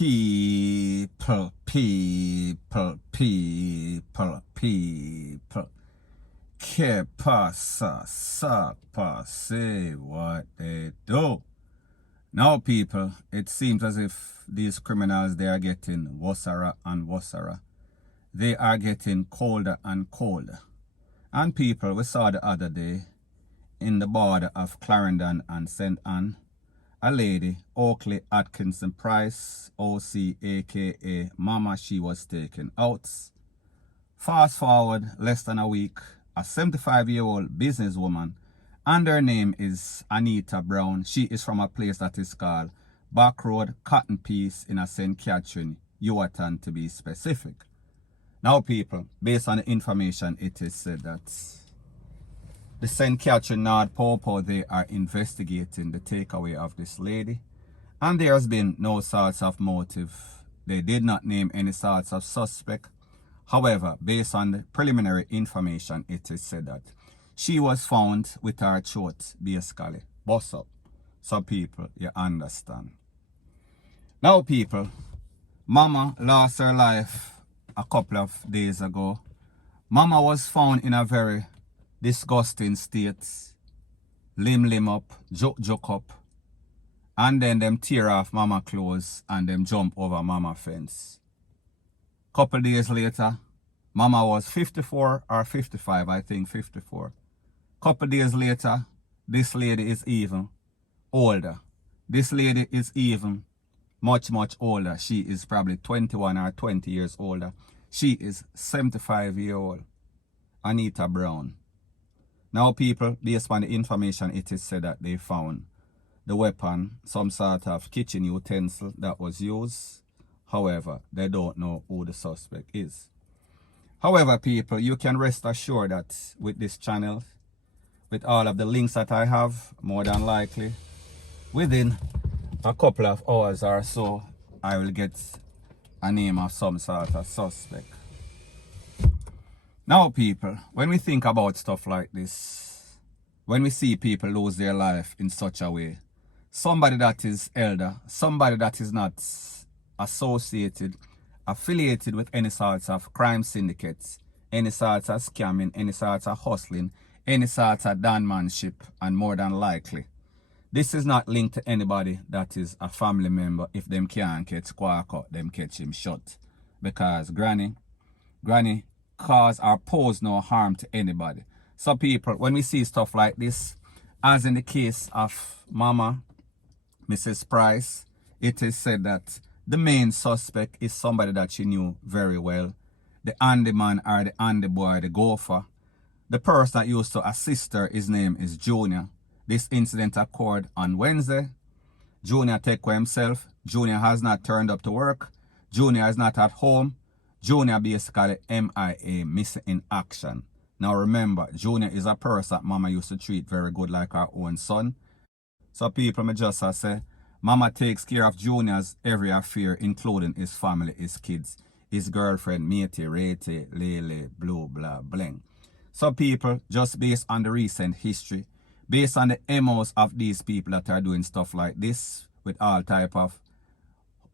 People. Que pasa, say what they do. Now, people, it seems as if these criminals, they are getting worser and worser. They are getting colder and colder. And people, we saw the other day in the border of Clarendon and St. Anne, a lady, Oakley Atkinson Price, OC, aka Mama, she was taken out. Fast forward less than a week, a 75-year-old businesswoman, and her name is Anita Brown. She is from a place that is called Back Road Cotton Piece in a St. Catherine, Yuatan to be specific. Now, people, based on the information, it is said that the St. Catherine North Popo, they are investigating the takeaway of this lady, and there has been no sorts of motive. They did not name any sorts of suspect. However, based on the preliminary information, it is said that she was found with her throat basically bust up. So people, you understand. Now, people, Mama lost her life a couple of days ago. Mama was found in a very disgusting state, limb up, joke up, and then them tear off Mama clothes and them jump over Mama fence. Couple days later, Mama was 54 or 55, I think 54. Couple days later, this lady is even older. This lady is even much older. She is probably 21 or 20 years older. She is 75-year-old Anita Brown. Now, people, based on the information, it is said that they found the weapon, some sort of kitchen utensil that was used. However, they don't know who the suspect is. However, people, you can rest assured that with this channel, with all of the links that I have, more than likely, within a couple of hours or so, I will get a name of some sort of suspect. Now, people, when we think about stuff like this, when we see people lose their life in such a way, somebody that is elder, somebody that is not associated, affiliated with any sorts of crime syndicates, any sorts of scamming, any sorts of hustling, any sorts of donmanship, and more than likely, this is not linked to anybody that is a family member. If them can't catch Squawk out, them catch him shut. Because Granny cause or pose no harm to anybody. So people, when we see stuff like this, as in the case of Mama, Mrs. Price, it is said that the main suspect is somebody that she knew very well. The handyman or the handy boy, the gopher. The person that used to assist her, his name is Junior. This incident occurred on Wednesday. Junior take for himself. Junior has not turned up to work. Junior is not at home. Junior basically MIA, missing in action. Now remember, Junior is a person that Mama used to treat very good like her own son. So people may just say, Mama takes care of Junior's every affair, including his family, his kids, his girlfriend, matey, ratey, lele, blue, blah, bling. So people, just based on the recent history, based on the MOs of these people that are doing stuff like this, with all type of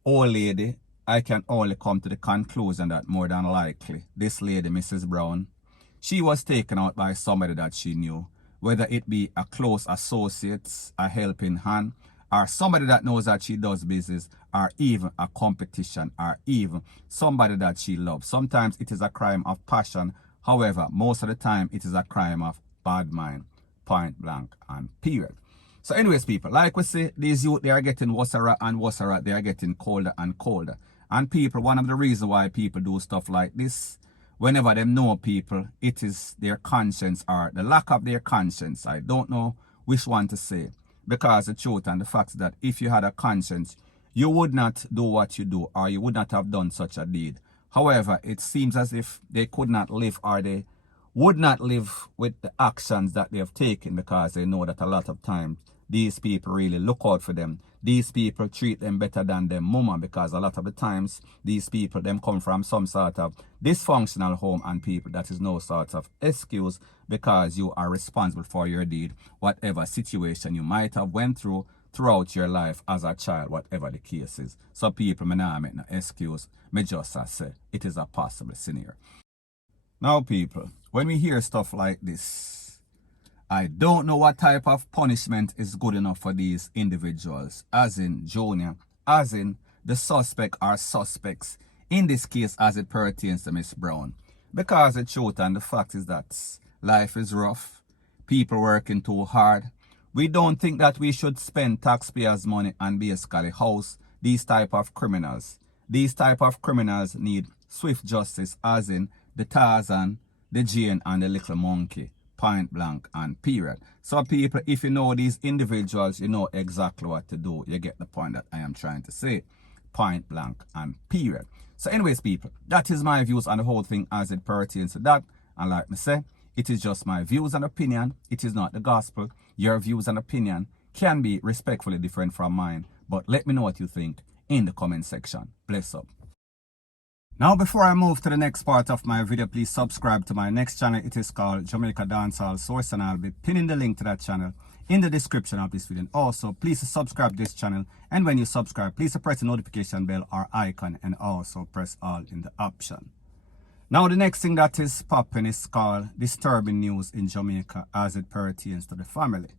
old lady, I can only come to the conclusion that more than likely, this lady, Mrs. Brown, she was taken out by somebody that she knew, whether it be a close associate, a helping hand, or somebody that knows that she does business, or even a competition, or even somebody that she loves. Sometimes it is a crime of passion. However, most of the time, it is a crime of bad mind, point blank and period. So anyways, people, like we say, these youth, they are getting worser and worser. They are getting colder and colder. And people, one of the reasons why people do stuff like this, whenever they know people, it is their conscience or the lack of their conscience. I don't know which one to say. Because the truth and the fact is that if you had a conscience, you would not do what you do, or you would not have done such a deed. However, it seems as if they could not live, or they would not live with the actions that they have taken, because they know that a lot of times these people really look out for them. These people treat them better than their mama, because a lot of the times these people, them come from some sort of dysfunctional home, and people, that is no sort of excuse, because you are responsible for your deed, whatever situation you might have went through throughout your life as a child, whatever the case is. So people, me not make no excuse. Me just say it is a possible scenario. Now people, when we hear stuff like this, I don't know what type of punishment is good enough for these individuals, as in Junior, as in the suspect or suspects, in this case as it pertains to Miss Brown. Because the truth and the fact is that life is rough, people working too hard. We don't think that we should spend taxpayers' money and basically house these type of criminals. These type of criminals need swift justice, as in the Tarzan, the Jane and the little monkey, point blank and period. So people, if you know these individuals, you know exactly what to do. You get the point that I am trying to say, point blank and period. So anyways people, that is my views on the whole thing as it pertains to that. And like me say, it is just my views and opinion. It is not the gospel. Your views and opinion can be respectfully different from mine. But let me know what you think in the comment section. Bless up. Now before I move to the next part of my video, please subscribe to my next channel. It is called Jamaica Dancehall Source, and I'll be pinning the link to that channel in the description of this video. Also, please subscribe to this channel, and when you subscribe, please press the notification bell or icon, and also press all in the option. Now the next thing that is popping is called disturbing news in Jamaica as it pertains to the family.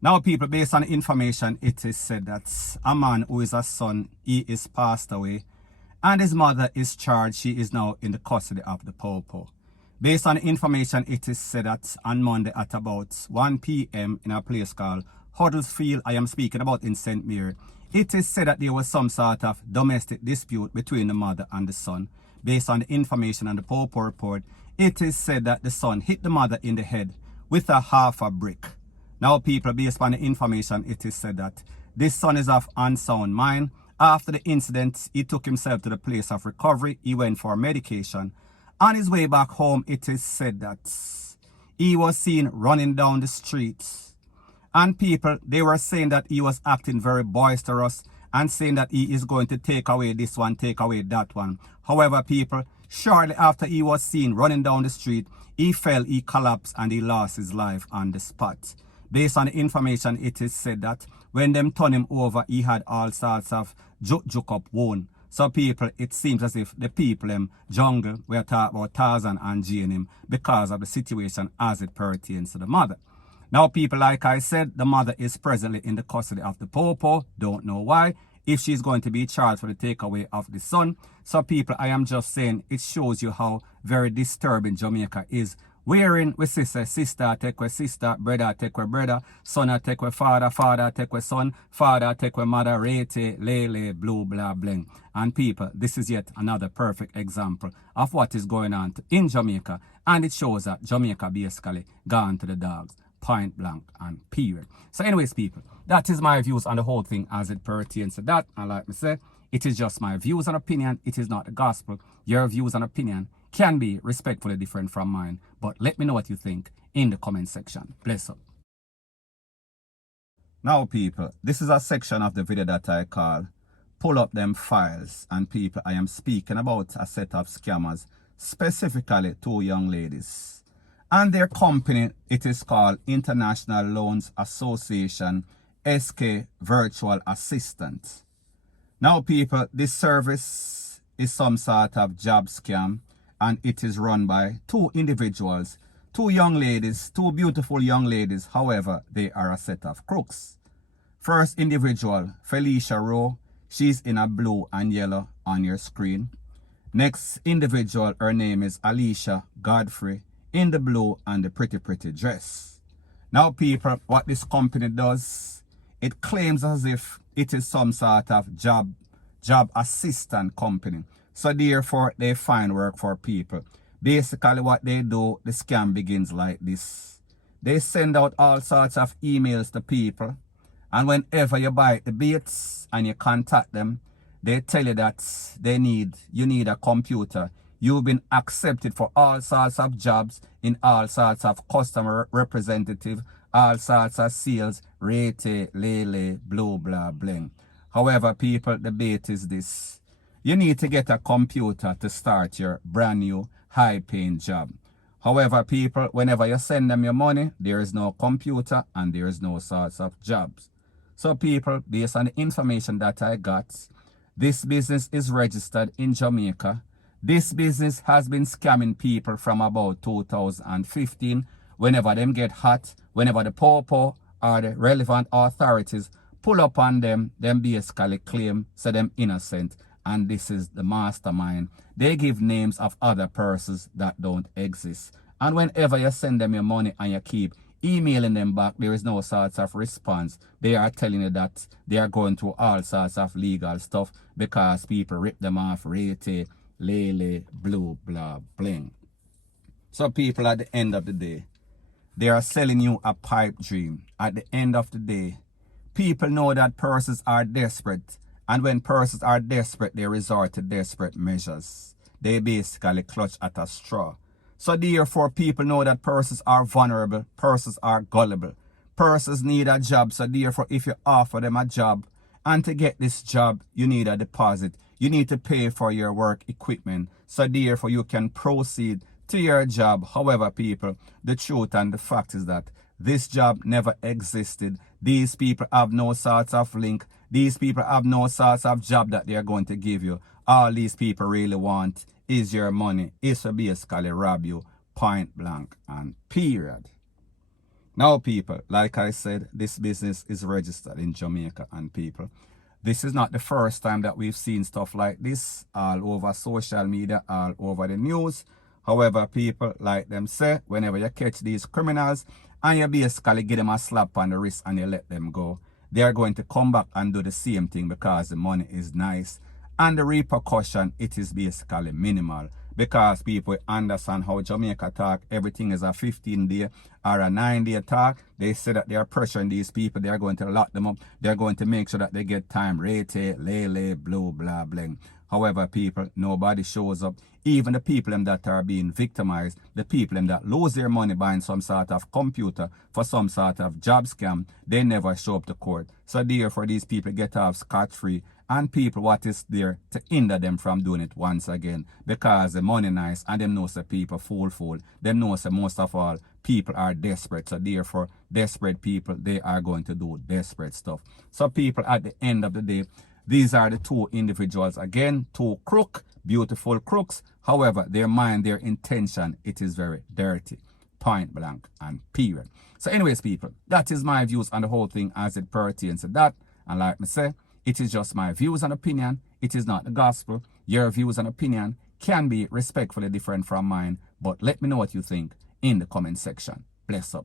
Now people, based on information, it is said that a man who is a son, he is passed away, and his mother is charged. She is now in the custody of the Popo. Based on information, it is said that on Monday at about 1 p.m. in a place called Huddlesfield, I am speaking about in St. Mary, it is said that there was some sort of domestic dispute between the mother and the son. Based on the information on the Popo report, it is said that the son hit the mother in the head with a half a brick. Now people, based on the information, it is said that this son is of unsound mind. After the incident, he took himself to the place of recovery. He went for medication. On his way back home, it is said that he was seen running down the street. And people, they were saying that he was acting very boisterous and saying that he is going to take away this one, take away that one. However, people, shortly after he was seen running down the street, he fell, he collapsed, and he lost his life on the spot. Based on the information, it is said that when them turned him over, he had all sorts of juk up wound. So people, it seems as if the people in jungle were talking about Tarzan and Jane him because of the situation as it pertains to the mother. Now people, like I said, the mother is presently in the custody of the Popo. Don't know why. If she's going to be charged for the takeaway of the son. So people, I am just saying, it shows you how very disturbing Jamaica is. Wherein we sister take with sister, brother take with brother, son take with father, father take with son, father take with mother, rete, lele, blue, blah, bling. And people, this is yet another perfect example of what is going on in Jamaica. And it shows that Jamaica basically gone to the dogs, point blank and period. So anyways, people, that is my views on the whole thing as it pertains to that. And like me say, it is just my views and opinion. It is not the gospel. Your views and opinion can be respectfully different from mine, but let me know what you think in the comment section. Bless up. Now people, this is a section of the video that I call Pull Up Them Files. And people, I am speaking about a set of scammers, specifically two young ladies. And their company, it is called International Loans Association, SK Virtual Assistant. Now people, this service is some sort of job scam, and it is run by two individuals, two young ladies, two beautiful young ladies. However, they are a set of crooks. First individual, H3D. She's in a blue and yellow on your screen. Next individual, her name is Alicia Godfrey, in the blue and the pretty dress. Now people, what this company does, it claims as if it is some sort of job assistant company. So therefore, they find work for people. Basically what they do, the scam begins like this. They send out all sorts of emails to people. And whenever you buy the baits and you contact them, they tell you that you need a computer. You've been accepted for all sorts of jobs in all sorts of customer representative, all sorts of sales, rate, lele, blue, blah, bling. However, people, the bait is this. You need to get a computer to start your brand new high-paying job. However, people, whenever you send them your money, there is no computer and there is no sorts of jobs. So people, based on the information that I got, this business is registered in Jamaica. This business has been scamming people from about 2015. Whenever them get hot, whenever the popo or the relevant authorities pull up on them basically claim so them innocent. And this is the mastermind. They give names of other persons that don't exist. And whenever you send them your money and you keep emailing them back, there is no sorts of response. They are telling you that they are going through all sorts of legal stuff because people rip them off, rate, lele, blue, blah, bling. So people, at the end of the day, they are selling you a pipe dream. At the end of the day, people know that persons are desperate. And when persons are desperate, they resort to desperate measures. They basically clutch at a straw. So therefore, people know that persons are vulnerable, persons are gullible. Persons need a job, so therefore, if you offer them a job, and to get this job, you need a deposit. You need to pay for your work equipment, so therefore, you can proceed to your job. However, people, the truth and the fact is that this job never existed. These people have no sorts of link. These people have no sorts of job that they are going to give you. All these people really want is your money, is to basically rob you, point blank and period. Now people, like I said, this business is registered in Jamaica, and people, this is not the first time that we've seen stuff like this all over social media, all over the news. However, people, like them say, whenever you catch these criminals and you basically give them a slap on the wrist and you let them go, they are going to come back and do the same thing because the money is nice. And the repercussion, it is basically minimal. Because people understand how Jamaica talk, everything is a 15-day or a 9-day talk. They say that they are pressuring these people. They are going to lock them up. They are going to make sure that they get time. Rate, lele, blue, blah, bling. However, people, nobody shows up. Even the people that are being victimized, the people that lose their money buying some sort of computer for some sort of job scam, they never show up to court. So therefore, these people get off scot-free. And people, what is there to hinder them from doing it once again? Because the money nice and them knows the people fool. Them knows that most of all, people are desperate. So therefore, desperate people, they are going to do desperate stuff. So people, at the end of the day, these are the two individuals. Again, two beautiful crooks. However, their mind, their intention, it is very dirty. Point blank and period. So anyways, people, that is my views on the whole thing as it pertains to that. And like me say, it is just my views and opinion. It is not the gospel. Your views and opinion can be respectfully different from mine. But let me know what you think in the comment section. Bless up.